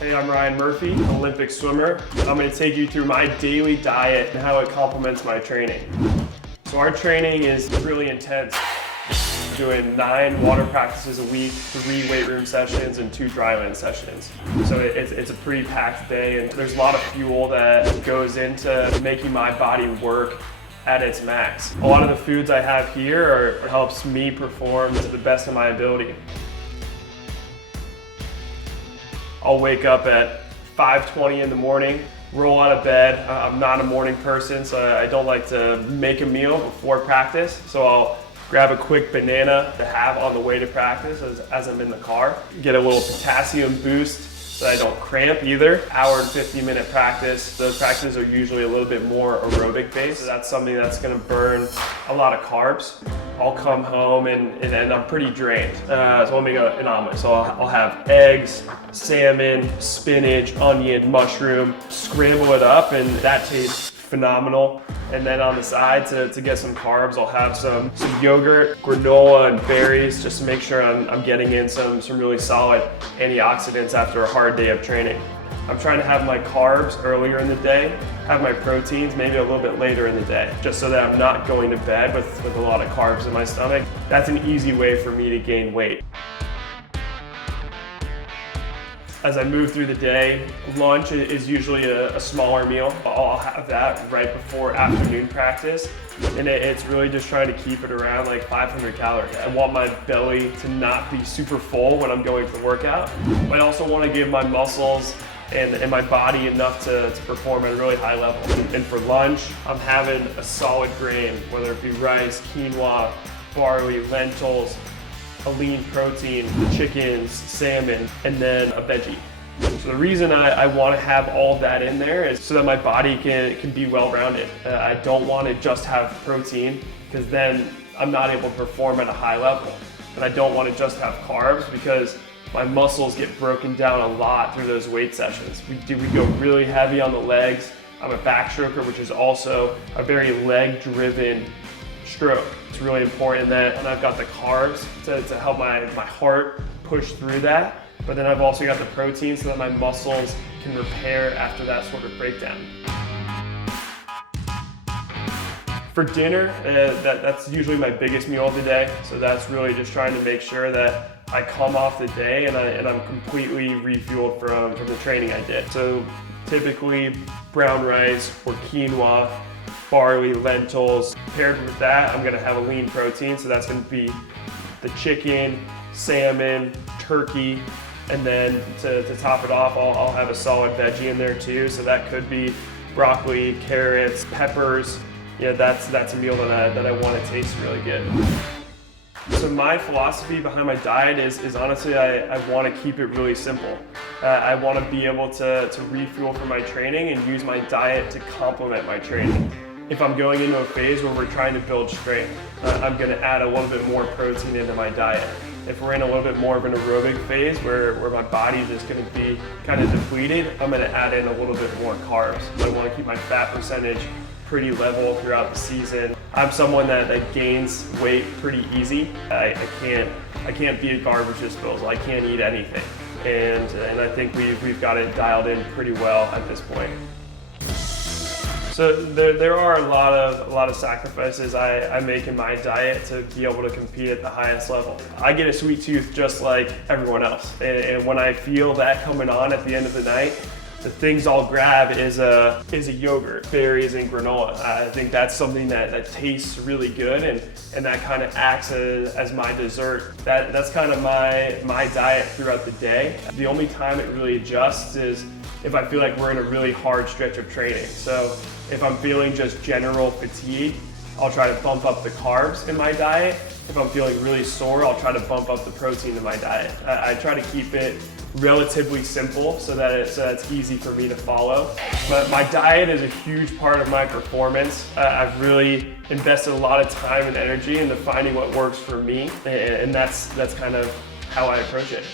Hey, I'm Ryan Murphy, Olympic swimmer. I'm going to take you through my daily diet and how it complements my training. So our training is really intense. Doing 9 water practices a week, 3 weight room sessions, and 2 dryland sessions. So it's a pretty packed day, and there's a lot of fuel that goes into making my body work at its max. A lot of the foods I have here helps me perform to the best of my ability. I'll wake up at 5:20 in the morning, roll out of bed. I'm not a morning person, so I don't like to make a meal before practice. So I'll grab a quick banana to have on the way to practice as I'm in the car. Get a little potassium boost so I don't cramp either. Hour and 50-minute practice. Those practices are usually a little bit more aerobic based. So that's something that's gonna burn a lot of carbs. I'll come home and I'm pretty drained. So I'll make an omelet. So I'll have eggs, salmon, spinach, onion, mushroom, scramble it up, and that tastes phenomenal. And then on the side, to get some carbs, I'll have some yogurt, granola, and berries, just to make sure I'm getting in some really solid antioxidants after a hard day of training. I'm trying to have my carbs earlier in the day, have my proteins maybe a little bit later in the day, just so that I'm not going to bed with a lot of carbs in my stomach. That's an easy way for me to gain weight. As I move through the day, lunch is usually a smaller meal. I'll have that right before afternoon practice. And it's really just trying to keep it around like 500 calories. I want my belly to not be super full when I'm going to the workout. But I also want to give my muscles and my body enough to perform at a really high level. And for lunch, I'm having a solid grain, whether it be rice, quinoa, barley, lentils, a lean protein, chickens, salmon, and then a veggie. So the reason I want to have all that in there is so that my body can be well-rounded. I don't want to just have protein, because then I'm not able to perform at a high level. And I don't want to just have carbs, because my muscles get broken down a lot through those weight sessions. We go really heavy on the legs. I'm a backstroker, which is also a very leg-driven stroke. It's really important that I've got the carbs to help my heart push through that, but then I've also got the protein so that my muscles can repair after that sort of breakdown. For dinner, that's usually my biggest meal of the day, so that's really just trying to make sure that I come off the day and I'm completely refueled from the training I did. So typically brown rice or quinoa, barley, lentils. Paired with that, I'm gonna have a lean protein, so that's gonna be the chicken, salmon, turkey, and then to top it off, I'll have a solid veggie in there too. So that could be broccoli, carrots, peppers. Yeah, that's a meal that I want to taste really good. So my philosophy behind my diet is honestly, I want to keep it really simple. I want to be able to refuel for my training and use my diet to complement my training. If I'm going into a phase where we're trying to build strength, I'm going to add a little bit more protein into my diet. If we're in a little bit more of an aerobic phase where my body's just going to be kind of depleted, I'm going to add in a little bit more carbs. I want to keep my fat percentage pretty level throughout the season. I'm someone that gains weight pretty easy. I can't be a garbage disposal. I can't eat anything, and I think we've got it dialed in pretty well at this point. So there are a lot of sacrifices I make in my diet to be able to compete at the highest level. I get a sweet tooth just like everyone else, and when I feel that coming on at the end of the night, the things I'll grab is a yogurt, berries, and granola. I think that's something that tastes really good, and that kind of acts as my dessert. That's kind of my diet throughout the day. The only time it really adjusts is if I feel like we're in a really hard stretch of training. So if I'm feeling just general fatigue, I'll try to bump up the carbs in my diet. If I'm feeling really sore, I'll try to bump up the protein in my diet. I try to keep it relatively simple so that it's easy for me to follow. But my diet is a huge part of my performance. I've really invested a lot of time and energy into finding what works for me, and that's kind of how I approach it.